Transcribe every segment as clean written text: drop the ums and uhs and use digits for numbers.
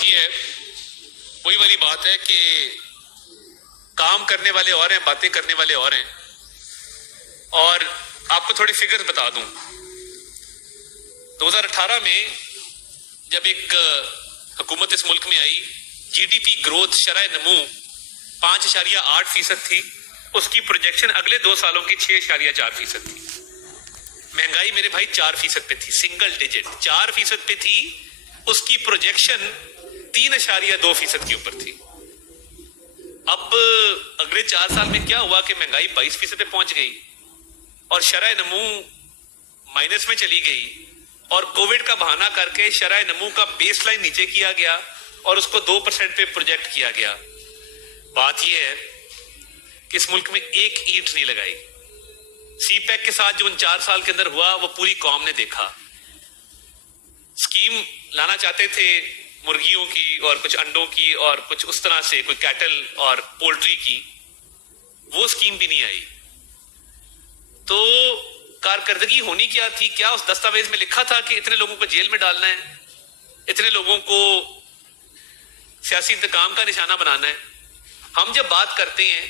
بات یہ ہے، وہی والی بات ہے کہ کام کرنے والے اور ہیں، باتیں کرنے والے اور ہیں. اور آپ کو تھوڑی فگرز بتا دوں. 2018 میں جب ایک حکومت اس ملک میں آئی، جی ڈی پی گروتھ شرح نمو 5.8% تھی. اس کی پروجیکشن اگلے 2 سالوں کی 6.4% تھی. مہنگائی میرے بھائی 4% پہ تھی، سنگل ڈیجٹ 4% پہ تھی. اس کی پروجیکشن 3.2% کے اوپر تھی. اب اگلے 4 سال میں کیا ہوا کہ مہنگائی 22% پہ پہنچ گئی اور شرح نمو مائنس میں چلی گئی، اور کووڈ کا بہانہ کر کے شرح نمو کا بیس لائن نیچے کیا گیا اور اس کو 2% پہ پروجیکٹ کیا گیا. بات یہ ہے کہ اس ملک میں ایک اینٹ نہیں لگائی. سی پیک کے ساتھ جو ان 4 سال کے اندر ہوا وہ پوری قوم نے دیکھا. اسکیم لانا چاہتے تھے مرغیوں کی اور کچھ انڈوں کی اور کچھ اس طرح سے کوئی کیٹل اور پولٹری کی، وہ اسکیم بھی نہیں آئی. تو کارکردگی ہونی کیا تھی؟ کیا اس دستاویز میں لکھا تھا کہ اتنے لوگوں کو جیل میں ڈالنا ہے، اتنے لوگوں کو سیاسی انتقام کا نشانہ بنانا ہے؟ ہم جب بات کرتے ہیں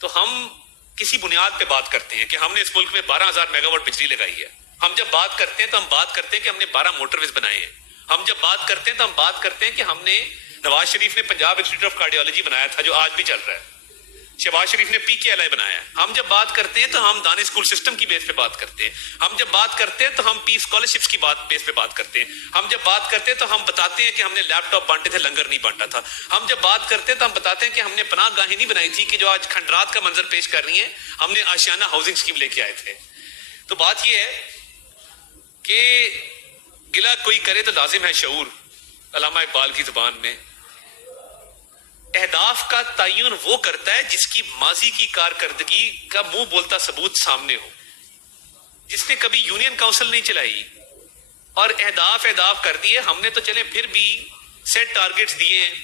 تو ہم کسی بنیاد پہ بات کرتے ہیں کہ ہم نے اس ملک میں 12,000 میگا واٹ بجلی لگائی ہے. ہم جب بات کرتے ہیں تو ہم بات کرتے ہیں کہ ہم نے 12 موٹر ویز بنائے ہیں. ہم جب بات کرتے ہیں تو ہم بات کرتے ہیں کہ ہم نے نواز شریف نے پنجاب انسٹیٹیوٹ آف کارڈیالوجی بنایا تھا جو آج بھی چل رہا ہے. شہباز شریف نے پی کے ایل آئی بنایا ہے. ہم جب بات کرتے ہیں تو ہم دانش اسکول سسٹم کی بیس پہ بات کرتے ہیں. ہم جب بات کرتے ہیں تو ہم پی اسکالرشپس کی بیس پہ بات کرتے ہیں. ہم جب بات کرتے ہیں تو ہم بتاتے ہیں کہ ہم نے لیپ ٹاپ بانٹے تھے، لنگر نہیں بانٹا تھا. ہم جب بات کرتے ہیں تو ہم بتاتے ہیں کہ ہم نے پناہ گاہیں نہیں بنائی تھی کہ جو آج کھنڈرات کا منظر پیش کر رہی ہیں. ہم نے آشیانہ ہاؤسنگ اسکیم لے کے آئے تھے. تو بات یہ ہے کہ گلہ کوئی کرے تو لازم ہے شعور، علامہ اقبال کی زبان میں. اہداف کا تعین وہ کرتا ہے جس کی ماضی کی کارکردگی کا منہ بولتا ثبوت سامنے ہو، جس نے کبھی یونین کاؤنسل نہیں چلائی اور اہداف کر دیے. ہم نے تو چلے پھر بھی سیٹ ٹارگٹس دیے ہیں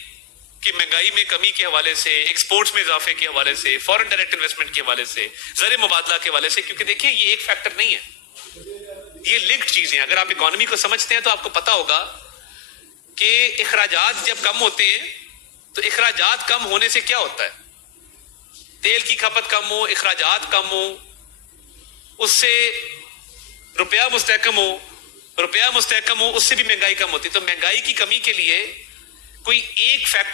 کہ مہنگائی میں کمی کے حوالے سے، ایکسپورٹس میں اضافے کے حوالے سے، فورن ڈائریکٹ انویسٹمنٹ کے حوالے سے، زر مبادلہ کے حوالے سے. کیونکہ دیکھیں یہ ایک فیکٹر نہیں ہے، یہ لنکڈ چیزیں ہیں. اگر آپ اکانومی کو سمجھتے ہیں تو آپ کو پتا ہوگا کہ اخراجات جب کم ہوتے ہیں تو اخراجات کم ہونے سے کیا ہوتا ہے؟ تیل کی کھپت کم ہو، اخراجات کم ہو، اس سے روپیہ مستحکم ہو، اس سے بھی مہنگائی کم ہوتی. تو مہنگائی کی کمی کے لیے کوئی ایک فیکٹر